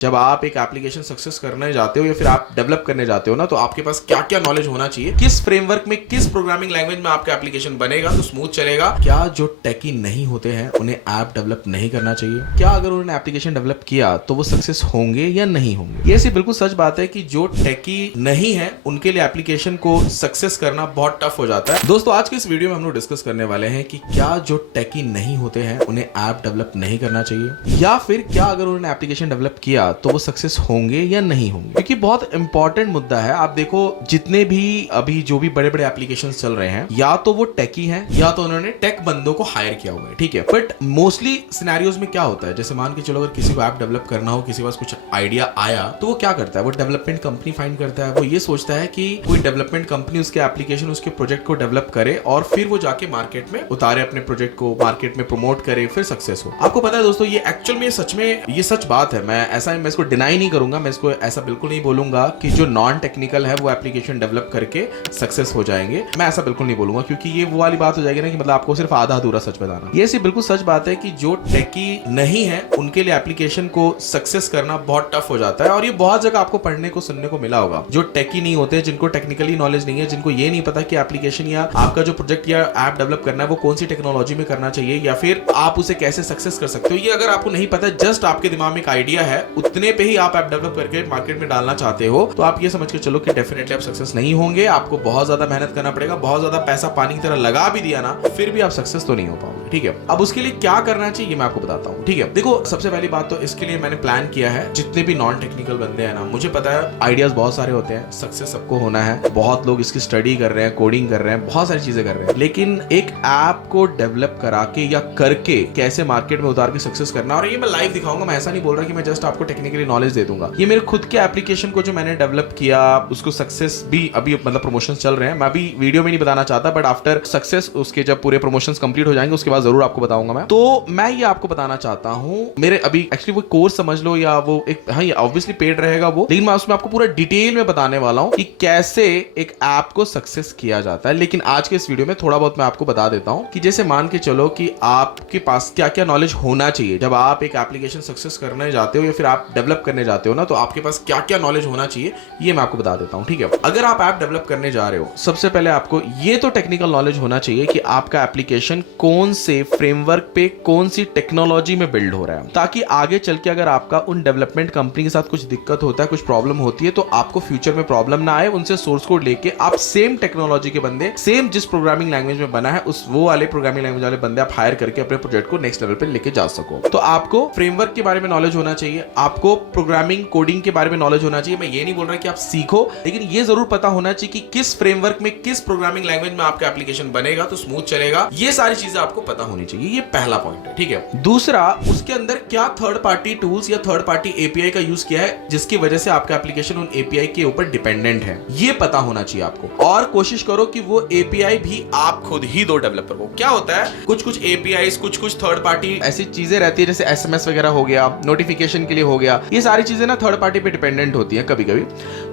जब आप एक एप्लीकेशन सक्सेस करने जाते हो या फिर आप डेवलप करने जाते हो ना, तो आपके पास क्या क्या नॉलेज होना चाहिए, किस फ्रेमवर्क में, किस प्रोग्रामिंग लैंग्वेज में आपका एप्लीकेशन बनेगा तो स्मूथ चलेगा। क्या जो टेकी नहीं होते हैं उन्हें ऐप डेवलप नहीं करना चाहिए? क्या अगर उन्होंने एप्लीकेशन डेवलप किया तो वो सक्सेस होंगे या नहीं होंगे? ये सी बिल्कुल सच बात है कि जो टेकी नहीं है उनके लिए एप्लीकेशन को सक्सेस करना बहुत टफ हो जाता है। दोस्तों, आज के इस वीडियो में हम लोग डिस्कस करने वाले हैं कि क्या जो टेकी नहीं होते हैं उन्हें ऐप डेवलप नहीं करना चाहिए, या फिर क्या अगर उन्होंने एप्लीकेशन डेवलप किया तो वो सक्सेस होंगे या नहीं होंगे। क्योंकि बहुत इंपॉर्टेंट मुद्दा है। आप देखो, जितने भी अभी जो भी बड़े बड़े एप्लीकेशंस चल रहे हैं, या तो वो टेकी हैं या तो उन्होंने टेक बंदों को हायर किया हुआ है, ठीक है। बट मोस्टली सिनेरियोज में क्या होता है, जैसे मान के चलो अगर किसी को ऐप डेवलप करना हो, किसी के पास कुछ आइडिया आया, तो वो क्या करता है, वो डेवलपमेंट कंपनी फाइंड करता है। वो ये सोचता है कि कोई डेवलपमेंट कंपनी उसके एप्लीकेशन, उसके प्रोजेक्ट को डेवलप करे और फिर वो जाके मार्केट में उतारे, अपने प्रोजेक्ट को मार्केट में प्रमोट करे, फिर सक्सेस हो। आपको पता है दोस्तों, ये एक्चुअल में सच में ये सच बात है। मैं इसको डिनाई नहीं करूंगा, मैं इसको ऐसा बिल्कुल नहीं बोलूंगा कि जो नॉन टेक्निकल है वो एप्लीकेशन डेवलप करके सक्सेस हो जाएंगे। मैं ऐसा बिल्कुल नहीं बोलूंगा, क्योंकि ये वो वाली बात हो जाएगी ना कि मतलब आपको सिर्फ आधा अधूरा सच बताना। ये सिर्फ बिल्कुल सच बात है कि जो टेकी नहीं है उनके लिए एप्लीकेशन को सक्सेस करना बहुत टफ हो जाता है। और ये बहुत जगह आपको पढ़ने को, सुनने को मिला होगा। जो टेकी नहीं होते, जिनको टेक्निकली नॉलेज नहीं है, जिनको ये नहीं पता कि एप्लीकेशन या आपका जो प्रोजेक्ट या ऐप डेवलप करना है वो कौन सी टेक्नोलॉजी में करना चाहिए, या फिर आप उसे कैसे सक्सेस कर सकते हो, ये अगर आपको नहीं पता, जस्ट आपके दिमाग में एक आइडिया है, उतने पे ही आप ऐप डेवलप करके मार्केट में डालना चाहते हो, तो आप ये समझ के चलो कि डेफिनेटली आप सक्सेस नहीं होंगे। आपको बहुत ज्यादा मेहनत करना पड़ेगा, बहुत ज्यादा पैसा पानी की तरह लगा भी दिया ना, फिर भी आप सक्सेस तो नहीं हो पाओगे, ठीक है। अब उसके लिए क्या करना चाहिए मैं आपको बताता हूँ, ठीक है। देखो, सबसे पहली बात तो इसके लिए मैंने प्लान किया है, जितने भी नॉन टेक्निकल बंदे हैं ना, मुझे पता है आइडियाज बहुत सारे होते हैं, सक्सेस सबको होना है, बहुत लोग इसकी स्टडी कर रहे हैं, कोडिंग कर रहे हैं, बहुत सारी चीजें कर रहे हैं, लेकिन एक ऐप को डेवलप करा के या करके कैसे मार्केट में उतार के सक्सेस करना, और ये मैं लाइव दिखाऊंगा। मैं ऐसा नहीं बोल रहा कि मैं जस्ट आपको टेक्निकली नॉलेज दे दूंगा। ये मेरे खुद के एप्लीकेशन को जो मैंने डेवलप किया, उसको सक्सेस भी अभी मतलब प्रमोशंस चल रहे हैं, मैं अभी वीडियो में नहीं बताना चाहता, बट आफ्टर सक्सेस, उसके जब पूरे प्रमोशंस कंप्लीट हो जाएंगे उसके बाद जरूर आपको बताऊंगा मैं। तो मैं ये आपको बताना चाहता हूं, मेरे अभी एक्चुअली वो कोर्स समझ लो, या वो एक, हाँ ये ऑब्वियसली पेड रहेगा वो, लेकिन मैं उसमें आपको पूरा डिटेल में बताने वाला हूं कि कैसे एक ऐप को सक्सेस किया जाता है। लेकिन आज के इस वीडियो में थोड़ा बहुत मैं आपको बता देता हूं कि जैसे मान के चलो कि आपके पास क्या क्या नॉलेज होना चाहिए जब आप एक एप्लीकेशन सक्सेस करने जाते हो या फिर आप डेवलप करने जाते हो ना, तो आपके पास क्या क्या नॉलेज होना चाहिए ये मैं आपको बता देता हूं, ठीक है। अगर आप ऐप डेवलप करने जा रहे हो, सबसे पहले आपको ये तो टेक्निकल नॉलेज होना चाहिए कि आपका एप्लीकेशन कौन से फ्रेमवर्क पे, कौन सी टेक्नोलॉजी में बिल्ड हो रहा है, ताकि आगे चल के अगर आपका उन डेवलपमेंट कंपनी के साथ कुछ दिक्कत होता है, कुछ प्रॉब्लम होती है, तो आपको फ्यूचर में प्रॉब्लम ना आए। उनसे सोर्स कोड लेके आप सेम टेक्नोलॉजी के बंदे, सेम जिस प्रोग्रामिंग लैंग्वेज में बना है उस वो वाले प्रोग्रामिंग लैंग्वेज वाले बंदे आप हायर करके अपने प्रोजेक्ट को नेक्स्ट लेवल पे लेके जा सको। तो आपको फ्रेमवर्क के बारे में नॉलेज होना चाहिए, आपको प्रोग्रामिंग कोडिंग के बारे में नॉलेज होना चाहिए। मैं ये नहीं बोल रहा कि आप सीखो, लेकिन ये जरूर पता होना चाहिए कि किस फ्रेमवर्क में, किस प्रोग्रामिंग लैंग्वेज में आपका एप्लीकेशन बनेगा तो स्मूथ चलेगा। ये सारी चीजें आपको पता होनी चाहिए, ये पहला पॉइंट है, ठीक है। दूसरा, उसके अंदर क्या थर्ड पार्टी टूल्स या थर्ड पार्टी एपीआई का यूज किया है, जिसकी वजह से आपका एप्लीकेशन उन एपीआई के ऊपर डिपेंडेंट है, ये पता होना चाहिए आपको। और कोशिश करो कि वो एपीआई भी आप खुद ही दो डेवलपर हो। क्या होता है, कुछ एपीआई, कुछ थर्ड पार्टी ऐसी चीजें रहती है, जैसे एसएमएस वगैरह हो गया, नोटिफिकेशन के लिए हो गया, ये सारी चीजें ना थर्ड पार्टी पे डिपेंडेंट होती है कभी कभी।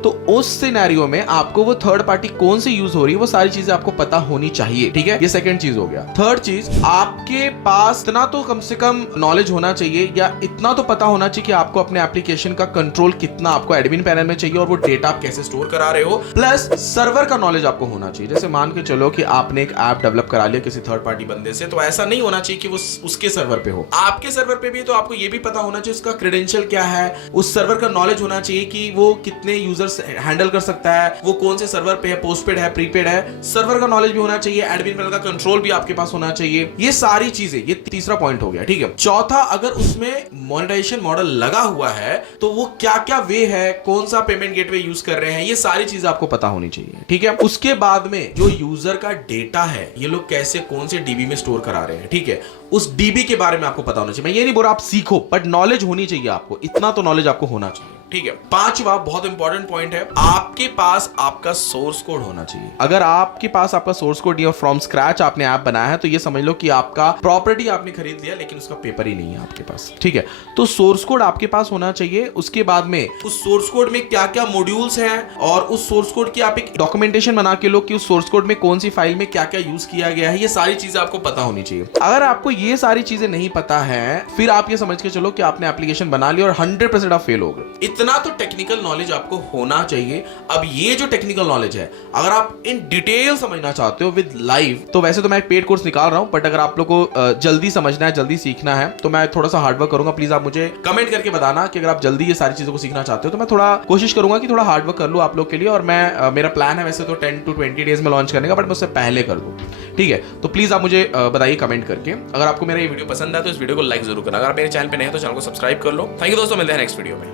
तो उस सिनेरियो में आपको वो थर्ड पार्टी कौन सी यूज हो रही है, वो सारी चीजें आपको पता होनी चाहिए, ठीक है। ये सेकंड चीज हो गया। थर्ड चीज, आपके पास इतना तो कम से कम नॉलेज होना चाहिए, या इतना तो पता होना चाहिए कि आपको अपने एप्लीकेशन का कंट्रोल कितना आपको एडमिन पैनल में चाहिए, और वो डेटा आप कैसे स्टोर करा रहे हो, प्लस सर्वर का नॉलेज आपको होना चाहिए। जैसे मान के चलो कि आपने एक ऐप डेवलप करा लिया किसी थर्ड पार्टी बंदे से, तो ऐसा नहीं होना चाहिए कि वो उसके सर्वर पे हो, आपके सर्वर पे भी। तो आपको ये भी पता होना चाहिए उसका क्रेडेंशियल क्या है, उस सर्वर का नॉलेज होना चाहिए कि वो कितने यूजर्स हैंडल कर सकता है, वो कौन से सर्वर पे है, पोस्टपेड है, प्रीपेड है, सर्वर का नॉलेज भी होना चाहिए, एडमिन पैनल का कंट्रोल भी आपके पास होना चाहिए। ये सारी चीजें, ये तीसरा पॉइंट हो गया, ठीक है। चौथा, अगर उसमें मोनेटाइजेशन मॉडल लगा हुआ है तो वो क्या क्या वे है, कौन सा पेमेंट गेटवे यूज कर रहे हैं, ये सारी चीजें आपको पता होनी चाहिए, ठीक है। उसके बाद में जो यूजर का डेटा है, ये लोग कैसे, कौन से डीबी में स्टोर करा रहे हैं, ठीक है, उस डीबी के बारे में आपको पता होना चाहिए। मैं ये नहीं बोल रहा आप सीखो, बट नॉलेज होनी चाहिए आपको, इतना तो नॉलेज आपको होना चाहिए। ठीक है। पांचवा बहुत इंपॉर्टेंट पॉइंट है, आपके पास आपका सोर्स कोड होना चाहिए। अगर आपके पास आपका सोर्स कोड या फ्रॉम स्क्रैच आपने ऐप बनाया है तो ये समझ लो कि आपका प्रॉपर्टी आपने खरीद लिया लेकिन उसका पेपर ही नहीं है आपके पास, ठीक है। तो सोर्स कोड आपके पास होना चाहिए। उसके बाद में उस सोर्स कोड में क्या क्या मॉड्यूल्स हैं और उस सोर्स कोड की आप एक डॉक्यूमेंटेशन बना के लो कि उस सोर्स कोड में कौन सी फाइल में क्या क्या यूज किया गया है, ये सारी चीजें आपको पता होनी चाहिए। अगर आपको ये सारी चीजें नहीं पता है फिर आप ये समझ के चलो कि आपने एप्लीकेशन बना ली और 100% आप फेल हो गए। इतना तो टेक्निकल नॉलेज आपको होना चाहिए। अब ये जो टेक्निकल नॉलेज है अगर आप इन डिटेल समझना चाहते हो विद लाइव, तो वैसे तो मैं एक पेड कोर्स निकाल रहा हूं, बट अगर आप लोग को जल्दी समझना है, जल्दी सीखना है तो मैं थोड़ा सा हार्डवर्क करूंगा। प्लीज आप मुझे कमेंट करके बताना कि अगर आप जल्दी ये सारी चीजों को सीखना चाहते हो तो मैं थोड़ा कोशिश करूंगा कि थोड़ा हार्डवर्क कर लूं आप लोग के लिए। और मैं मेरा प्लान है वैसे तो 10 to 20 डेज में लॉन्च करने का, बट मैं उससे पहले कर दूं, ठीक है। तो प्लीज आप मुझे बताइए कमेंट करके। अगर आपको मेरा ये वीडियो पसंद है तो इस वीडियो को लाइक जरूर करना। अगर आप मेरे चैनल पे नए हैं तो चैनल को सब्सक्राइब कर लो। थैंक यू दोस्तों, मिलते हैं नेक्स्ट वीडियो में।